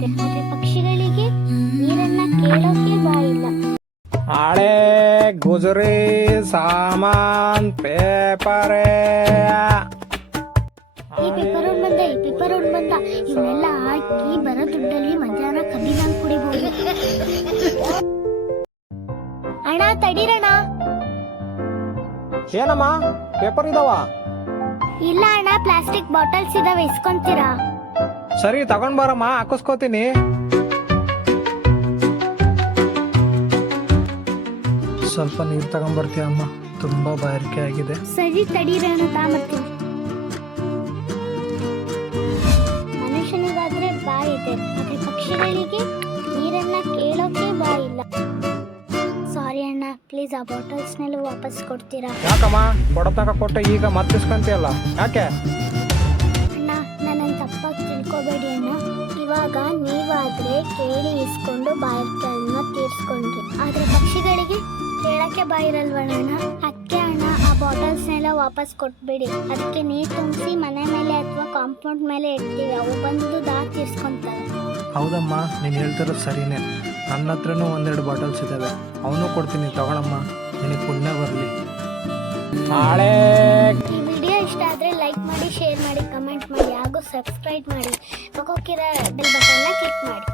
ಬಾಯಿದೆ ಆದ್ರೆ ಪಕ್ಷಿಗಳಿಗೆ ನೀರನ್ನ ಕೇಳೋಕೆ ಬಾಯಿಲ್ಲ. ಹಳೆ ಗುಜರಿ ಸಾಮಾನ್ ಪೇಪರೇ. ಈ ಪೇಪರ್ ಒಂದ್ ಬಂದ ಈ ಪೇಪರ್ ಒಂದ್ ಬಂದ. ಇವನ್ನೆಲ್ಲ ಹಾಕಿ ಬರೋ ದುಡ್ಡಲ್ಲಿ ಮಧ್ಯಾಹ್ನ ಕಬ್ಬಿನ ಕುಡಿಬಹುದು ಅಣ್ಣ ತಡೀರಣ್ಣ? ಏನಮ್ಮ? ಪೇಪರ್ ಇದಾವ? ಇಲ್ಲ ಅಣ್ಣ ಪ್ಲಾಸ್ಟಿಕ್ ಬಾಟಲ್ಸ್ ಇದಾವೆ ಇಸ್ಕೊಂತೀರಾ? ಸರಿ ತಗೊಂಡ್ ಬಾರಮ್ಮ ಹಾಕಿಸ್ಕೋತೀನಿ. ಸ್ವಲ್ಪ ನೀರು ತಗೊಂಡ್ಬರ್ತೀಯ ಅಮ್ಮ? ತುಂಬಾ ಬಾಯಾರಿಕೆ ಆಗಿದೆ. ಸರಿ ತಡೀರ ಅಂತ ಮತ್ತೆ ಮನುಷ್ಯನಿಗಾದ್ರೆ ಬಾಯಿ ಇದೆ. ಆದ್ರೆ ಪಕ್ಷಿಗಳಿಗೆ ನೀರನ್ನ ಕೇಳೋಕೆ ಬಾಯಿಲ್ಲ ಸಾರಿ ಅಣ್ಣ ಪ್ಲೀಸ್ ಆ ಬಾಟಲ್ಸ್ನೆಲ್ಲ ವಾಪಸ್ ಕೊಡ್ತೀರಾ? ಯಾಕಮ್ಮ? ಕೊಡತಕ ಕೊಟ್ಟು ಈಗ ಮತ್ತಿಸ್ಕೊಂತೀಯಲ್ಲ? ಯಾಕೆ? ಇಸ್ಕೊಂಡು ಬಾಯಿಗಳನ್ನ ತೀರ್ಸ್ಕೊಂಡ್ರಿ. ಆದ್ರೆ ಪಕ್ಷಿಗಳಿಗೆ ಕೇಳಕ್ಕೆ ಬಾಯಿರಲ್ವಣ್ಣ? ಅದಕ್ಕೆ ಅಣ್ಣ ಆ ಬಾಟಲ್ಸ್ನೆಲ್ಲ ವಾಪಸ್ ಕೊಟ್ಬಿಡಿ. ಅದಕ್ಕೆ ನೀರು ತುಂಬಿಸಿ ಮನೆ ಮೇಲೆ ಅಥವಾ ಕಾಂಪೌಂಡ್ ಮೇಲೆ ಇಡ್ತೀವಿ. ಅವು ಬಂದು ದಾ ತೀರ್ಸ್ಕೊಂತಾರೆ. ಹೌದಮ್ಮ ನೀನು ಹೇಳ್ತಿರೋ ಸರಿನೇ. ನನ್ನ ಹತ್ರನೂ ಒಂದೆರಡು ಬಾಟಲ್ಸ್ ಇದಾವೆ. ಅವನು ಕೊಡ್ತೀನಿ ತಗೊಳಮ್ಮ. ನಿನಗೆ ಪುಣ್ಯ ಬರಲಿ. ನಾಳೆ ಈ ವಿಡಿಯೋ ಇಷ್ಟ ಆದ್ರೆ ಲೈಕ್ ಮಾಡಿ ಶೇರ್ ಮಾಡಿ ಕಮೆಂಟ್ ಮಾಡಿ. ಹಾಗೂ ಸಬ್ಸ್ಕ್ರೈಬ್ ಮಾಡಿ. ಪಕ್ಕೋಕ್ಕಿರೋ ಬೆಲ್ ಬಟನ್ನ ಕ್ಲಿಕ್ ಮಾಡಿ.